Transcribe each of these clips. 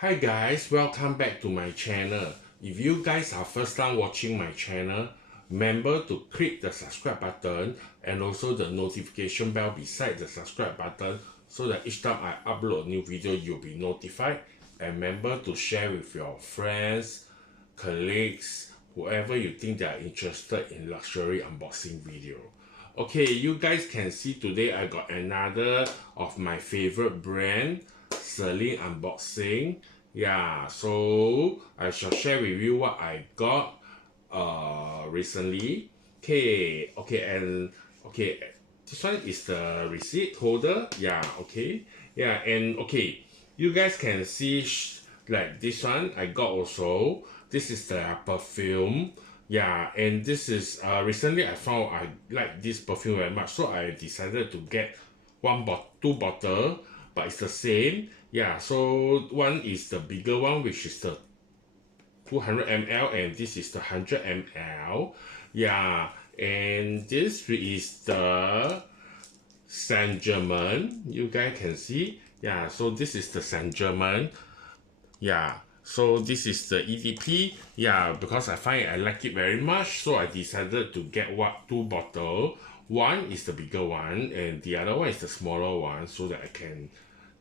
Hi guys, welcome back to my channel. If you guys are first time watching my channel, remember to click the subscribe button and also the notification bell beside the subscribe button so that each time I upload a new video you'll be notified, and remember to share with your friends, colleagues, whoever you think they are interested in luxury unboxing video. Okay, you guys can see today I got another of my favorite brand, Celine unboxing. Yeah, so I shall share with you what I got recently. Okay, this one is the receipt holder. Yeah, okay. Yeah, and okay, you guys can see like this one I got also. This is the perfume. Yeah, and this is recently I found I like this perfume very much, so I decided to get two bottle, but it's the same. Yeah, so one is the bigger one, which is the 200 ml, and this is the 100 ml. Yeah, and this is the Saint Germain. You guys can see. Yeah, so this is the Saint Germain. Yeah, so this is the EDP. Yeah, because I find I like it very much, so I decided to get two bottle. One is the bigger one and the other one is the smaller one, so that I can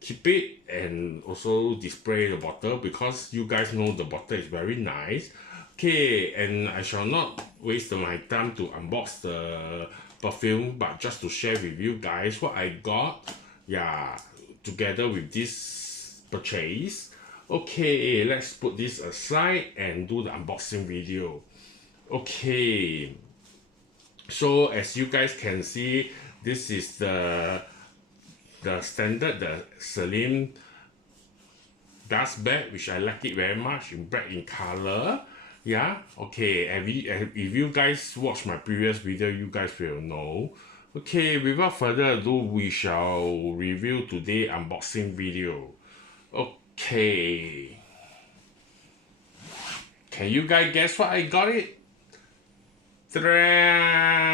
keep it and also display the bottle, because you guys know the bottle is very nice. Okay, and I shall not waste my time to unbox the perfume, but just to share with you guys what I got, yeah, together with this purchase. Okay, let's put this aside and do the unboxing video. Okay, so as you guys can see, this is the standard, the Celine dust bag, which I like it very much, in black in color. Yeah, okay, and if you guys watch my previous video, you guys will know. Okay, without further ado, we shall review today unboxing video. Okay, can you guys guess what I got it? Ta-da!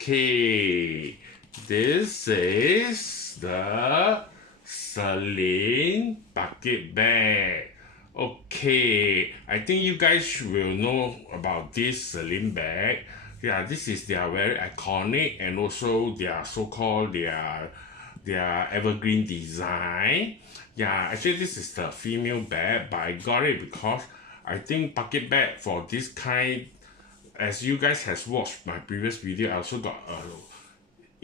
Okay, this is the Celine bucket bag. Okay, I think you guys will know about this Celine bag. Yeah, this is their very iconic and also their so-called their evergreen design. Yeah, actually this is the female bag, but I got it because I think bucket bag for this kind, as you guys has watched my previous video, I also got a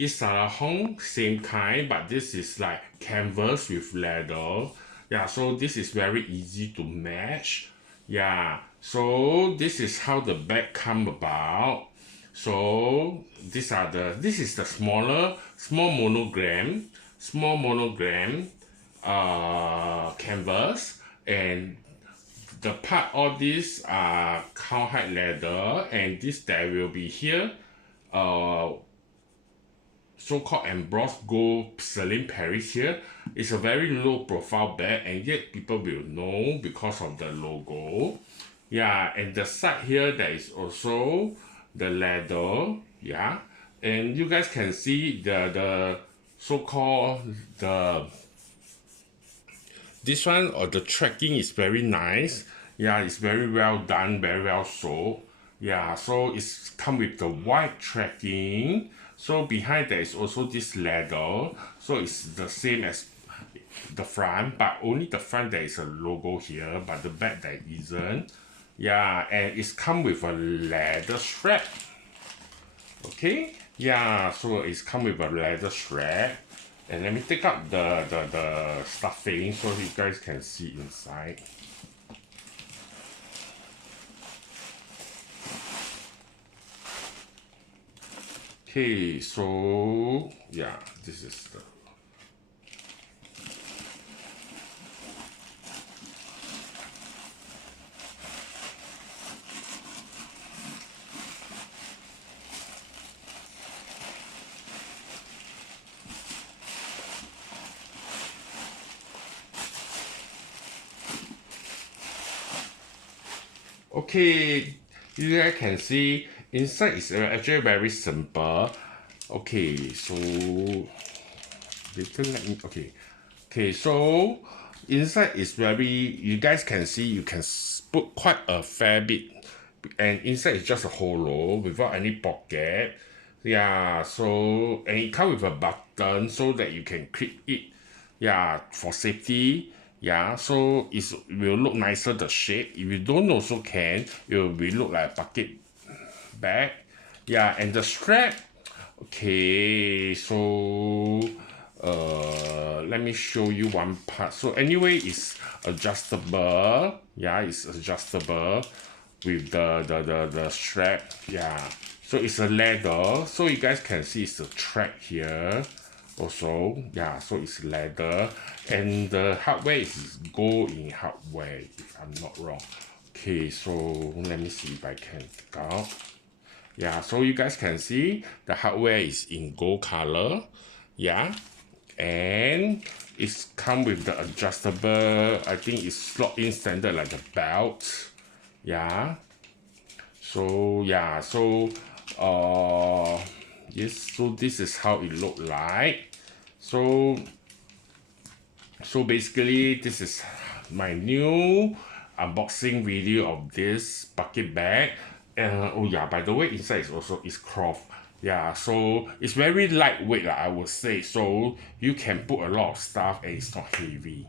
Isarahong, same kind, but this is like canvas with leather. Yeah, so this is very easy to match. Yeah, so this is how the bag come about. So this is the small monogram canvas, and the part, all these are cowhide leather, and this that will be here so-called embossed gold Celine Paris here. It's a very low profile bag, and yet people will know because of the logo. Yeah, and the side here there is also the leather. Yeah, and you guys can see the so-called this one, or the tracking, is very nice. Yeah, it's very well done, very well sold. Yeah, so it's come with the white tracking. So behind there is also this leather, so it's the same as the front, but only the front there is a logo here, but the back there isn't. Yeah, and it's come with a leather strap. Okay, yeah, so it's come with a leather strap. And let me take out the stuffing so you guys can see inside. Okay, so yeah, this is the okay, you guys can see inside is actually very simple. Okay, so little let me, okay, Okay, so inside is very, you guys can see you can put quite a fair bit, and inside is just a hollow without any pocket. Yeah, so and it comes with a button so that you can clip it. Yeah, for safety. Yeah, so it will look nicer the shape. If you don't also can, it will be look like a bucket bag. Yeah, and the strap. Okay, so let me show you one part. So anyway, it's adjustable. Yeah, it's adjustable with the strap. Yeah, so it's a leather. So you guys can see it's a track here also. Yeah, so it's leather, and the hardware is gold in hardware if I'm not wrong. Okay, so let me see if I can take out. Yeah, so you guys can see the hardware is in gold color. Yeah, and it's come with the adjustable, I think it's slot in standard like a belt. Yeah, so yeah, so yes, so this is how it look like. So basically this is my new unboxing video of this bucket bag. Oh yeah, by the way, inside is also is cloth. Yeah, so it's very lightweight, I would say, so you can put a lot of stuff and it's not heavy.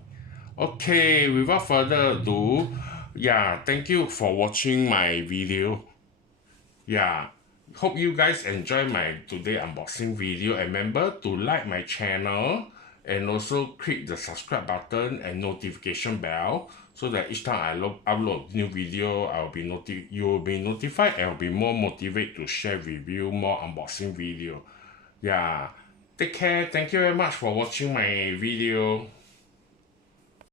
Okay, without further ado, yeah, thank you for watching my video. Yeah, hope you guys enjoy my today unboxing video, and remember to like my channel and also click the subscribe button and notification bell so that each time I upload new video, you will be notified and will be more motivated to share with you more unboxing video. Yeah, take care. Thank you very much for watching my video.